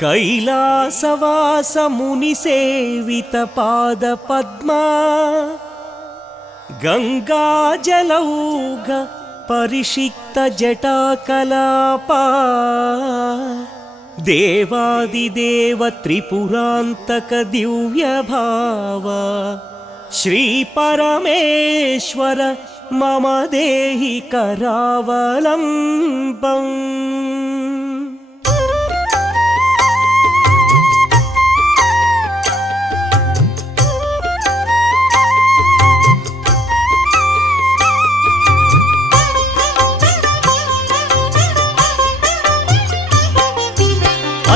कैलासवास मुनिसेवित पाद पद्मा गंगाजलौघ परिषिक्त जटाकलापा देवादिदेव त्रिपुरान्तक दिव्य भाव श्री परमेश्वर मम देहि करावलम्बम्।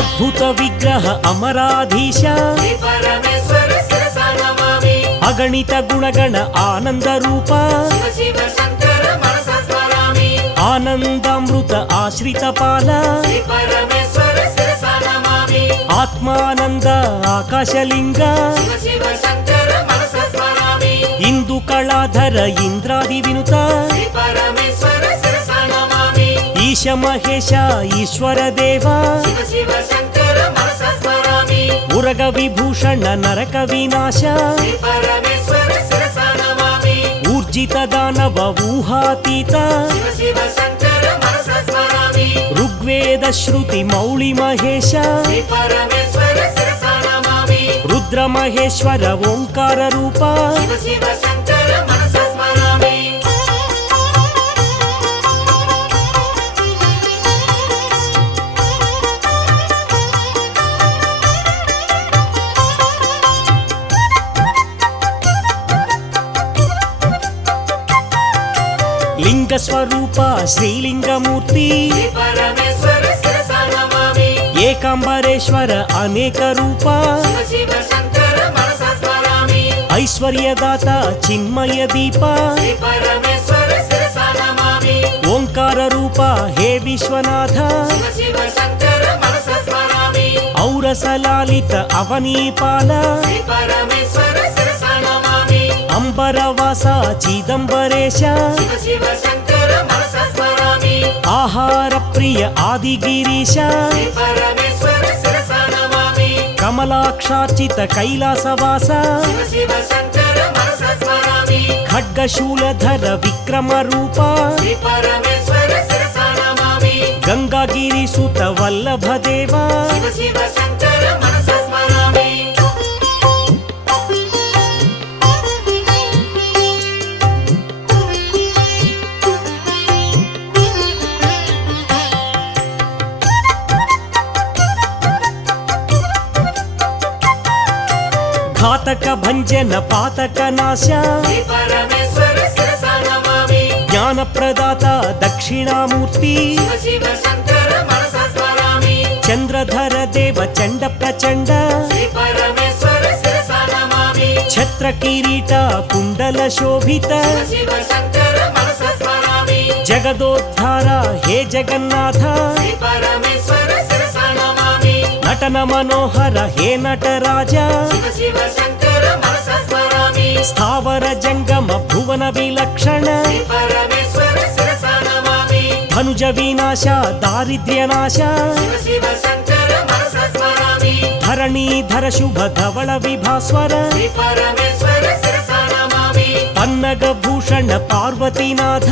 अद्भुत विग्रह अमराधीश अगणित गुणगण आनंद रूप आनंदामृत आश्रित पाल आत्मानंद आकाशलिंग इंदु कलाधर इंद्रादि विनुत ईश महेश ईश्वर देवा उरग विभूषण नरक विनाश ऊर्जित दानव ऊहातीत ऋग्वेद श्रुति मौळि महेश रुद्र महेश्वर ओंकार रूप लिंग स्वरूप श्रीलिंगमूर्ति एकांबरेश्वर अनेक रूप ऐश्वर्यदाता चिन्मय दीप ओंकार रूप हे विश्वनाथ औरसलालित अवनीपाल अंबरवास चिदंबरेश आहार प्रिय आदिगिरीश कमलाक्षार्चित कैलासवास खड्गशूलधर विक्रम रूप गंगागिरिसुत वल्लभ देवा घातक भंजन पातक नाश ज्ञान प्रदाता दक्षिणामूर्ति चंद्रधर देव चंड प्रचंड छत्र किरीट कुंडल शोभित जगदोद्धार हे जगन्नाथ नटन मनोहर हे नटराज स्थावर जंगम भुवन विलक्षण धनुज विनाश दारिद्र्यनाश धरणीधर शुभ धवल विभास्वर पन्नग भूषण पार्वतीनाथ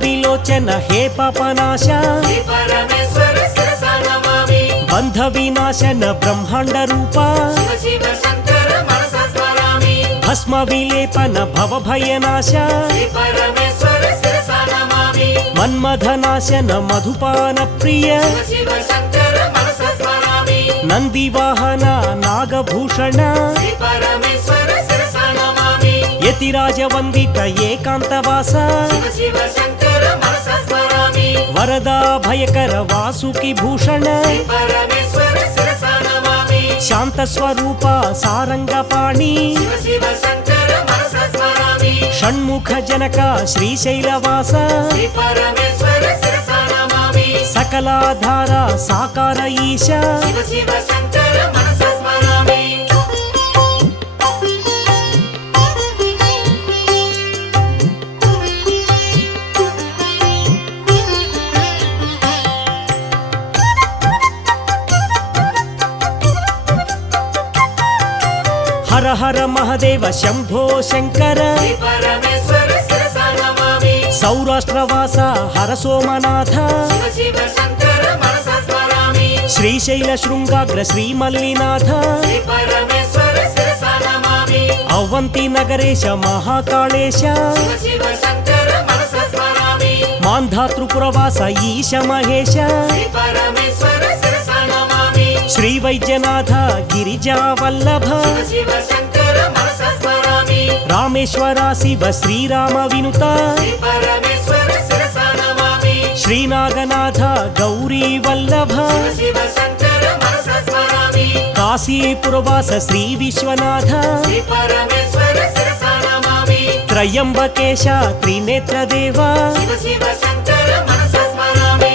विलोचन हे पापनाश बंध विनाशन ब्रह्मांड रूप भस्म विलेपन भव भयनाश मन्मथनाशन मधुपान प्रिय नंदीवाहन नागभूषण यतिराज वंदित एकांतवास वरदा भयकर वासुकी भूषण शांत स्वरूप सारंगपाणि षण्मुख जनक श्रीशैलवास నిరాధార సాకార ఈశ శివ శివ శంకర మనసా స్మరామి. హర హర మహదేవ శంభో శంకర శ్రీ పరమేశ్వర శిరసా నమామి. సౌరాష్ట్రవాస హర సోమనాథ శివ శివ శంకర మనసా స్మరామి. శ్రీశైల శృంగాగ్ర శ్రీమల్లినాథ శ్రీ పరమేశ్వర శిరసా నమామి. అవంతి నగరేశ మహాకాళేశ శివ శివ శంకర మనసా స్మరామి. మాంధాతృపురవాస ఈశ మహేశ శ్రీ పరమేశ్వర శిరసా నమామి. శ్రీ వైద్యనాథ గిరిజా వల్లభ శివ శివ శంకర మనసా స్మరామి. రామేశ్వర శివ శ్రీరామ వినుత శ్రీ పరమేశ్వర శిరసా నమామి. శ్రీనాగనాథ గౌరీ వల్లభ శివ శివ శంకర మనసా స్మరామి. కాశీపురవాస శ్రీ విశ్వనాథ శ్రీ పరమేశ్వర శిరసా నమామి. త్రయంబకేశ త్రినేత్రదేవ శివ శివ శంకర మనసా స్మరామి.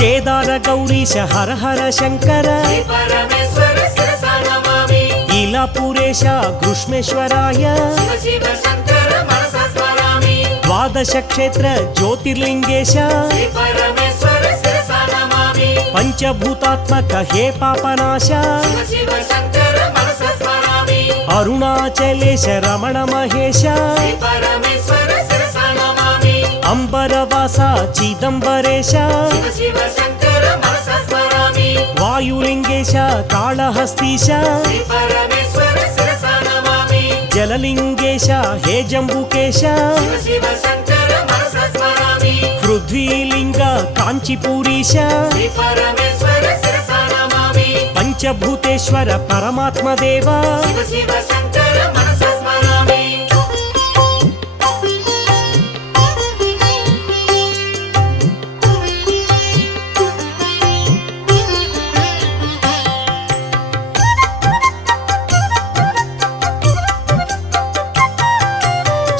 కేదార గౌరీశ హర హర శంకర శ్రీ పరమేశ్వర శిరసా నమామి. ఇలాపురేశ గృష్మేశ్వరాయ శివ శివ శంకర మనసా స్మరామి. ద్వాదశ క్షేత్ర జ్యోతిర్లింగేశ శ్రీ పరమేశ్వర శిరసా నమామి. పంచభూతాత్మక హే పాపనాశ శివ శివ శంకర మనసా స్మరామి. అరుణాచలేశ రమణ మహేశ శ్రీ పరమేశ్వర శిరసా నమామి. అంబరవాస చిదంబరేశ శివ శివ శంకర మనసా స్మరామి. వాయులింగేశ కాళహస్తీశ శ్రీ పరమేశ్వర శిరసా నమామి. జలలింగేశ హే జంబుకేశ శివ శివ శంకర మనసా స్మరామి. పృథ్వీలింగ కాంచీపూరీశ శ్రీ పరమేశ్వర శిరసా నమామి. పంచభూతేశ్వర పరమాత్మదేవ శివ శివ శంకర మనసా స్మరామి.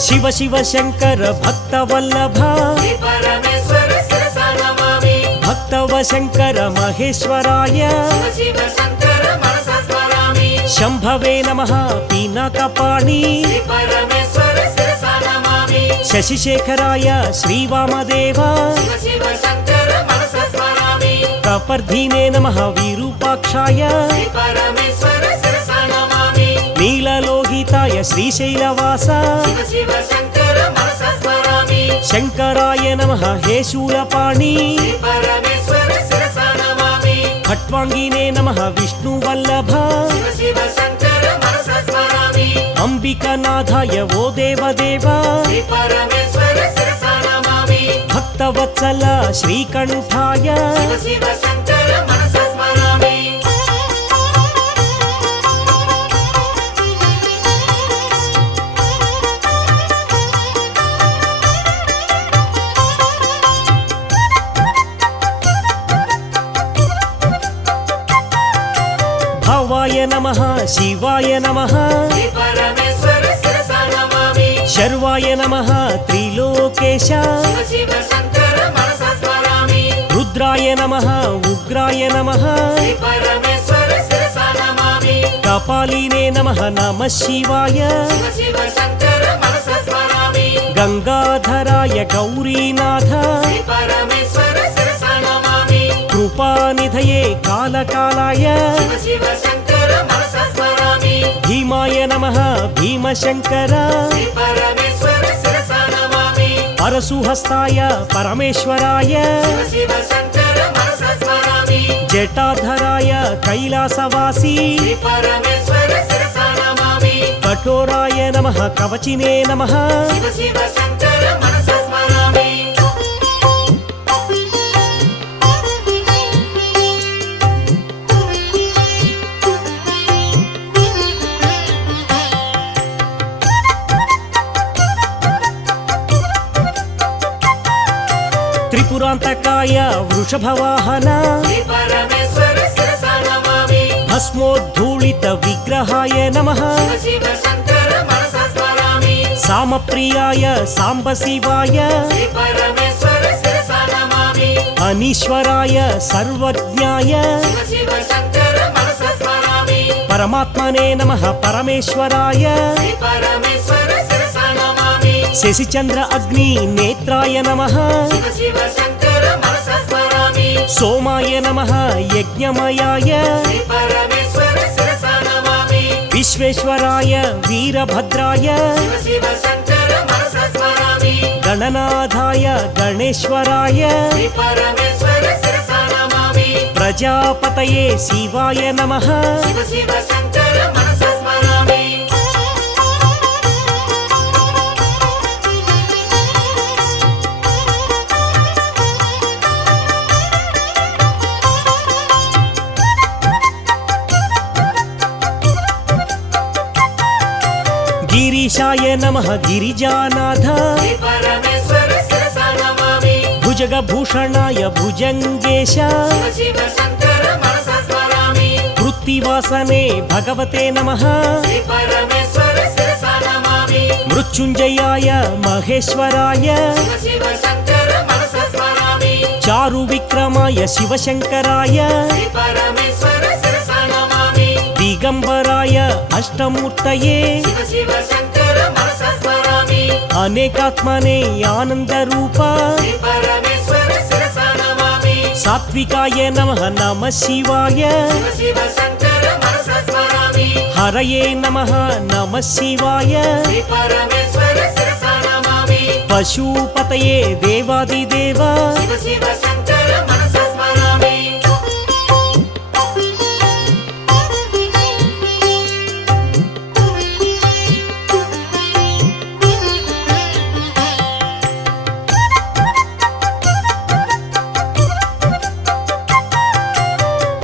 శివ శివ శంకర భక్తవల్లభ శ్రీ పరమేశ్వర శిరసా నమామి. భక్తవ శంకర మహేశ్వరాయ శివ శివ శంకర మనసా స్మరామి. శంభవే నమః పీనకపాణి శ్రీ పరమేశ్వర శిరసా నమామి. శశిశేఖరాయ శ్రీవామదేవ శివ శివ శంకర మనసా స్మరామి. కపర్ధీనే నమః విరూపాక్షాయ శ్రీ పరమేశ్వర శిరసా నమామి. నీలలోహితాయ శ్రీశైలవాస శివ శివ శంకర మనసా స్మరామి. శంకరాయ నమః హే శూలపాణి శ్రీ పరమేశ్వర శిరసా నమామి. ఖట్వాంగినే నమః విష్ణువల్లభ శివ శివ శంకర మనసా స్మరామి. అంబికనాథాయ ఓ దేవదేవ శ్రీ పరమేశ్వర శిరసా నమామి. భక్తవత్సల శ్రీకంఠాయ శివ శివ శంకర మనసా స్మరామి. భవాయ నమః శివాయ నమః శ్రీ పరమేశ్వర శిరసా నమామి. శర్వాయ నమః త్రిలోకేశ శివ శివ శంకర మనసా స్మరామి. రుద్రాయ నమః ఉగ్రాయ నమః శ్రీ పరమేశ్వర శిరసా నమామి. కపాలినే నమః నమః శివాయ శివ శివ శంకర మనసా స్మరామి. గంగాధరాయ గౌరీనాథ శ్రీ పరమేశ్వర శిరసా నమామి. కృపానిధయే కాలకాలాయ శివ శివ శంకర మనసా స్మరామి. భీమాయ నమః భీమశంకర శ్రీ పరమేశ్వర శిరసా నమామి. పరశుహస్తాయ పరమేశ్వరాయ శివ శివ శంకర మనసా స్మరామి. జటాధరాయ కైలాసవాసి శ్రీ పరమేశ్వర శిరసా నమామి. కఠోరాయ నమః కవచినే నమః శివ శివ శంకర మనసా స్మరామి. త్రిపురాంతకాయ వృషభవాహన శ్రీ పరమేశ్వర శిరసా నమామి భస్మోద్ధూళిత విగ్రహాయ నమః శివ శివ శంకర మనసా స్మరామి సామప్రియాయ సాంబ శివాయ శ్రీ పరమేశ్వర శిరసా నమామి అనీశ్వరాయ సర్వజ్ఞాయ శివ శివ శంకర మనసా స్మరామి పరమాత్మనే నమః పరమేశ్వరాయ శ్రీ పరమేశ్వర శిరసా నమామి శశిచంద్ర అగ్ని నేత్రాయ నమః శివ శివ శంకర మనసా స్మరామి సోమాయ నమః యజ్ఞమయాయ శ్రీ పరమేశ్వర శిరసా నమామి విశ్వేశ్వరాయ వీరభద్రాయ శివ శివ శంకర మనసా స్మరామి గణనాథాయ గణేశ్వరాయ శ్రీ పరమేశ్వర శిరసా నమామి ప్రజాపతయే శివాయ నమః శివ శివ శంకర మనసా స్మరామి గిరీశాయ నమః గిరిజానాథ శ్రీ పరమేశ్వర శిరసా నమామి భుజగభూషణాయ భుజంగేశ శివ శివ శంకర మనసా స్మరామి వృత్తివాసనే భగవతే నమః శ్రీ పరమేశ్వర శిరసా నమామి మృత్యుంజయాయ మహేశ్వరాయ శివ శివ శంకర మనసా స్మరామి చారు విక్రమాయ శివశంకరాయ శ్రీ పరమేశ్వర శిరసా నమామి దిగంబరాయ అష్టమూర్తయే శివ శివ శంకర మనసా స్మరామి అనేకాత్మనే ఆనందరూప శ్రీ పరమేశ్వర శిరసా నమామి సాత్వికాయ నమః నమః శివాయ శివ శివ శంకర మనసా స్మరామి హరయే నమః నమః శివాయ శ్రీ పరమేశ్వర శిరసా నమామి పశుపతయే దేవాదిదేవ శివ శివ శంకర మనసా స్మరామి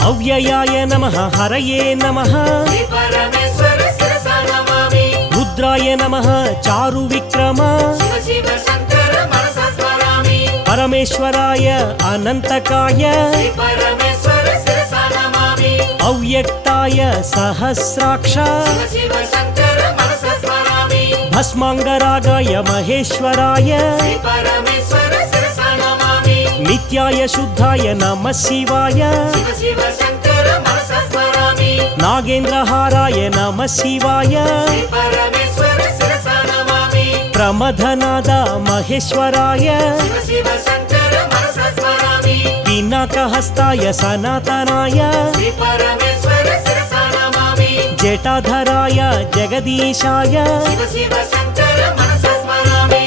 అవ్యయాయ నమః హరయే నమః శ్రీ పరమేశ్వర శిరసా నమామి రుద్రాయ నమః చారు విక్రమ శివ శివ శంకర మనసా స్మరామి పరమేశ్వరాయ అనంతకాయ శ్రీ పరమేశ్వర శిరసా నమామి అవ్యక్తాయ సహస్రాక్ష శివ శివ శంకర మనసా స్మరామి భస్మాంగరాగాయ మహేశ్వరాయ శ్రీ పరమేశ్వర శిరసా నమామి నిత్యాయ శుద్ధాయ నమః శివాయ శివ శివ శంకర మనసా స్మరామి నాగేంద్రహారాయ నమః శివాయ శ్రీ పరమేశ్వర శిరసా నమామి ప్రమథనాద మహేశ్వరాయ శివ శివ శంకర మనసా స్మరామి పినాకహస్తాయ సనాతనాయ శ్రీ పరమేశ్వర శిరసా నమామి జటాధరాయ జగదీశాయ శివ శివ శంకర మనసా స్మరామి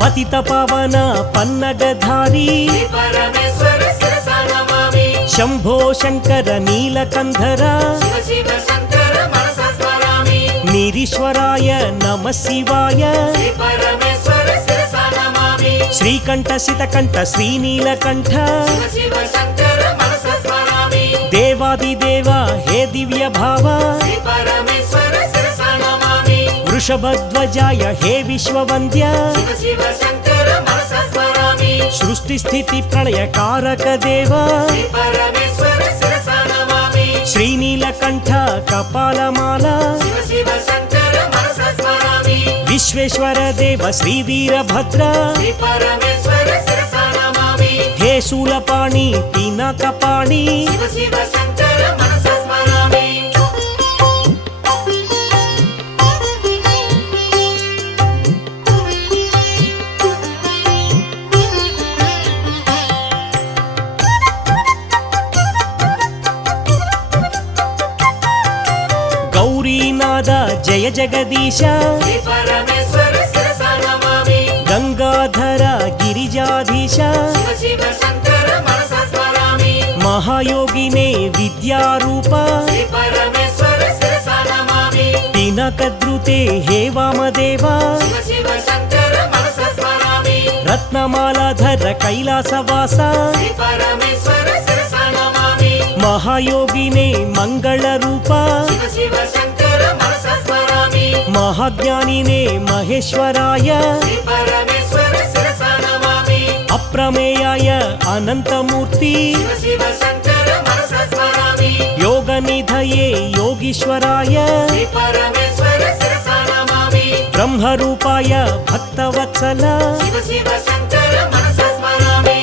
పతిత పవన పన్నగధారి శ్రీ పరమేశ్వర శిరసా నమామి శంభో శంకర నీలకంధర శివ శివ శంకర మనసా స్మరామి నిరీశ్వరాయ నమః శివాయ శ్రీ పరమేశ్వర శిరసా నమామి శ్రీకంఠ శితకంఠ శ్రీనీలకంఠ శివ శివ శంకర మనసా స్మరామి దేవాదిదేవ హే దివ్య భావ శ్రీ పరమేశ్వర శిరసా నమామి వృషభధ్వజాయ హే విశ్వవంద్య శివ శివ శంకర మనసా స్మరామి సృష్టి స్థితి ప్రళయ కారక దేవ శ్రీ పరమేశ్వర శిరసా నమామి శ్రీనీలకంఠ కపాలమాల శివ శివ శంకర మనసా స్మరామి విశ్వేశ్వర దేవ శ్రీ వీరభద్ర శ్రీ పరమేశ్వర శిరసా నమామి హే శూలపాణి పినాకపాణి శివ శివ శంకర మనసా స్మరామి గౌరీనాథ జయ జగదీశ శ్రీ పరమేశ్వర శిరసా నమామి గంగాధర గిరిజాధీశ శివ శివ శంకర మనసా స్మరామి మహాయోగినే విద్యారూప శ్రీ పరమేశ్వర శిరసా నమామి పినకద్రుతే హే వామదేవ శివ శివ శంకర మనసా స్మరామి రత్నమాలాధర కైలాసవాస శ్రీ పరమేశ్వర శిరసా నమామి మహాయోగినే మంగళ రూప శివ శివ శంకర మనసా స్మరామి మహాజ్ఞానినే మహేశ్వరాయ శ్రీ పరమేశ్వర శిరసా నమామి అప్రమేయాయ అనంతమూర్తి శివ శివ శంకర మనసా స్మరామి యోగనిధయే యోగీశ్వరాయ శ్రీ పరమేశ్వర శిరసా నమామి బ్రహ్మరూపాయ భక్తవత్సల శివ శివ శంకర మనసా స్మరామి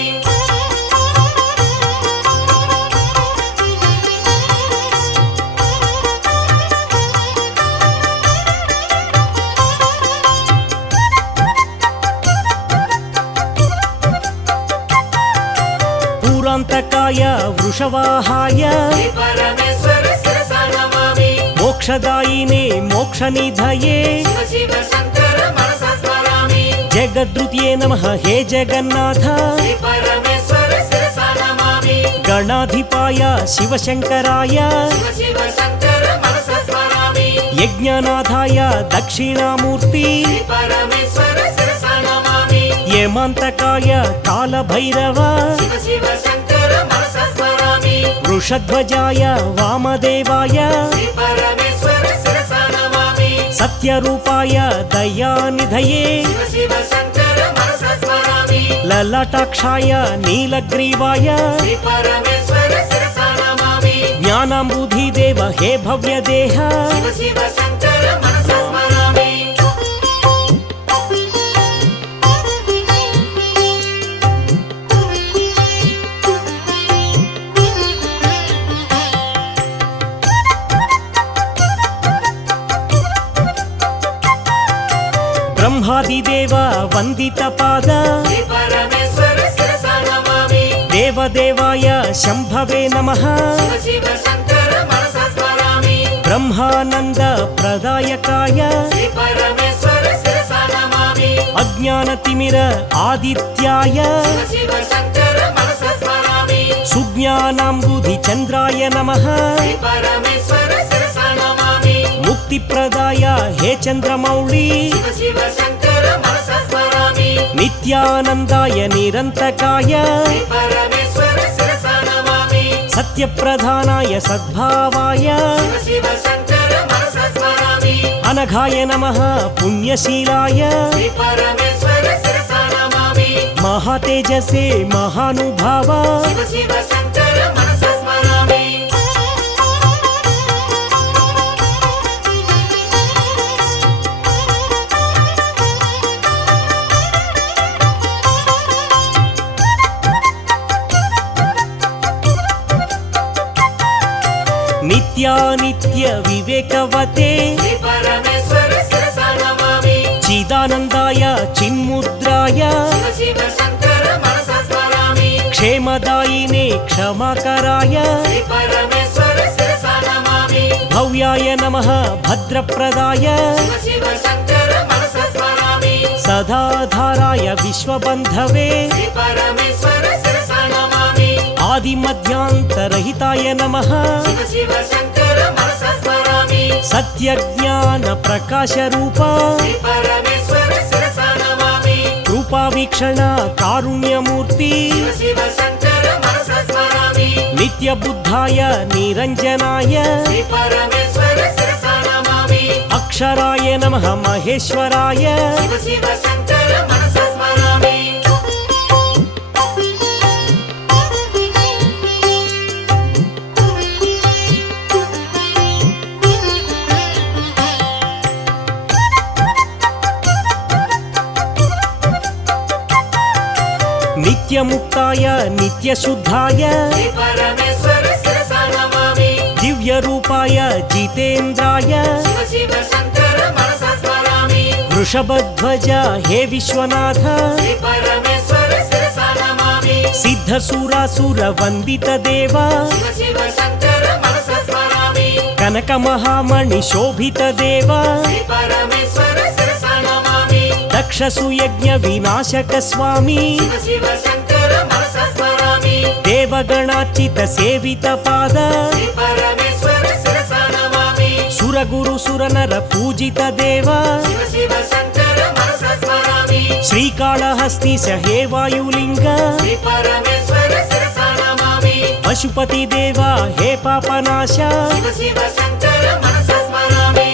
పూరాంతకాయ వృషవాహాయ శ్రీ పరమేశ్వర శిరసా నమామి మోక్షదాయినే మోక్షనిధయే శివ శివ శంకర మనసా స్మరామి జగద్రుత్యే నమః హే జగన్నాథ శ్రీ పరమేశ్వర శిరసా నమామి గణాధిపాయ శివశంకరాయ శివ శివ శంకర మనసా స్మరామి యజ్ఞనాథాయ దక్షిణామూర్తి శ్రీ పరమేశ్వర శిరసా నమామి యమంతకాయ కాలభైరవ శివ శివ శంకర మనసా స్మరామి వృషధ్వజాయ వామదేవాయ శ్రీ పరమేశ్వర శిరసా నమామి సత్యరూపాయ దయానిధయే శివ శివ శంకర మనసా స్మరామి లలాటాక్షాయ నీలగ్రీవాయ శ్రీ పరమేశ్వర శిరసా నమామి జ్ఞానాంబుధిదేవ హే భవ్యదేహ శివ శివ శంకర మనసా స్మరామి బ్రహ్మాదిదేవ వందిత పాద శ్రీ పరమేశ్వర శిరసా నమామి దేవదేవాయ శంభవే నమః శివ శివ శంకర మనసా స్మరామి బ్రహ్మానంద ప్రదాయకాయ శ్రీ పరమేశ్వర శిరసా నమామి అజ్ఞానతిమిర ఆదిత్యాయ శివ శివ శంకర మనసా స్మరామి సుజ్ఞానాంబుధి చంద్రాయ నమః శ్రీ పరమేశ్వర శిరసా నమామి ముక్తిప్రదాయ హే చంద్రమౌళి శివ శివ శంకర మనసా స్మరామి నిత్యానందాయ నిరంతకాయ శ్రీ పరమేశ్వర శిరసా నమామి సత్యప్రధానాయ సద్భావాయ శివ శివ శంకర మనసా స్మరామి అనఘాయ నమః పుణ్యశీలాయ శ్రీ పరమేశ్వర శిరసా నమామి మహాతేజసే మహానుభావ శివ శివ శంకర మనసా స్మరామి నిత్యానిత్య వివేకవతే శ్రీ పరమేశ్వర శిరసా నమామి చిదానందాయ చిన్ముద్రాయ శివ శివ శంకర మనసా స్మరామి క్షేమదాయినే క్షమాకరాయ శ్రీ పరమేశ్వర శిరసా నమామి భవ్యాయ నమః భద్రప్రదాయ శివ శివ శంకర మనసా స్మరామి సదాధారాయ విశ్వబంధవే శ్రీ పరమేశ్వర శిరసా నమామి ఆదిమధ్యాంతరహితాయ నమః శివ శివ శంకర మనసా స్మరామి సత్యజ్ఞాన ప్రకాశ రూప శ్రీ పరమేశ్వర శిరసా నమామి కృపావీక్షణ కారుణ్యమూర్తి శివ శివ శంకర మనసా స్మరామి నిత్యబుద్ధాయ నిరంజనాయ శ్రీ పరమేశ్వర శిరసా నమామి అక్షరాయ నమః మహేశ్వరాయ శివ శివ శంకర మనసా స్మరామి నిత్యముక్తాయ నిత్యశుద్ధాయ శ్రీ పరమేశ్వర శిరసా నమామి దివ్యరూపాయ జితేంద్రాయ శివ శివ శంకర మనసా స్మరామి వృషభధ్వజ హే విశ్వనాథ శ్రీ పరమేశ్వర శిరసా నమామి సిద్ధసురాసుర వందిత దేవ శివ శివ శంకర మనసా స్మరామి కనక మహామణి శోభిత దేవ శ్రీ పరమేశ్వర శిరసా నమామి దక్ష సుయజ్ఞ వినాశక స్వామి శివ శివ శంకర మనసా స్మరామి దేవగణార్చిత సేవిత పాద శ్రీ పరమేశ్వర శిరసా నమామి సురగురు సురనర పూజిత దేవ శివ శివ శంకర మనసా స్మరామి శ్రీకాళహస్తీశ హే వాయులింగ శ్రీ పరమేశ్వర శిరసా నమామి పశుపతి దేవ హే పాపనాశ శివ శివ శంకర మనసా స్మరామి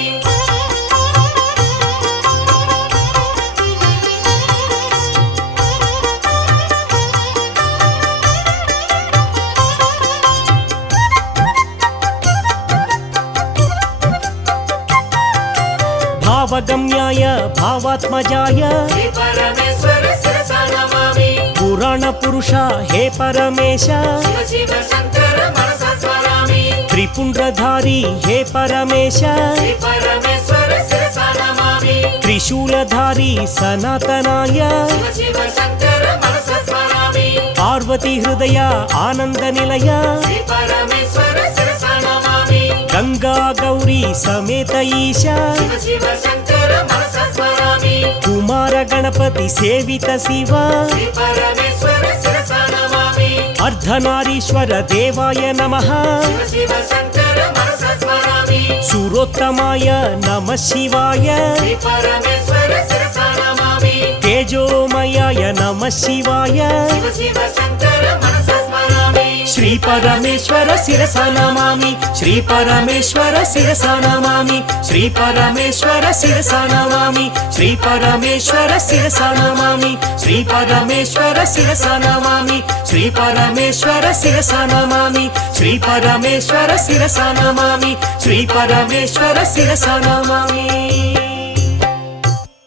భావగమ్యాయ భావాత్మజాయ శ్రీ పరమేశ్వర శిరసా నమామి పురాణ పురుష హే పరమేశ శివ శివ శంకర మనసా స్మరామి త్రిపుండ్రధారి హే పరమేశ శ్రీ పరమేశ్వర శిరసా నమామి త్రిశూలధారి సనాతనాయ శివ శివ శంకర మనసా స్మరామి పార్వతి హృదయ ఆనంద నిలయ శ్రీ పరమేశ్వర శిరసా నమామి గంగా గౌరీ సమేత ఈశ శివ శివ శంకర మనసా స్మరామి కుమార గణపతి సేవిత శివ శ్రీ పరమేశ్వర శిరసా నమామి అర్ధనారీశ్వర దేవాయ నమః శివ శివ శంకర మనసా స్మరామి సురోత్తమాయ నమ శివాయ శ్రీ పరమేశ్వర శిరసా నమామి తేజోమయాయ నమ శివాయ శివ శివ శంకర మనసా స్మరామి శ్రీ పరమేశ్వర శిరసా నమామి శ్రీ పరమేశ్వర శిరసా నమామి శ్రీ పరమేశ్వర శిరసా నమామి శ్రీ పరమేశ్వర శిరసా నమామి శ్రీ పరమేశ్వర శిరసా నమామి శ్రీ పరమేశ్వర శిరసా నమామి శ్రీ పరమేశ్వర శిరసా నమామి శ్రీ పరమేశ్వర శిరసా నమామి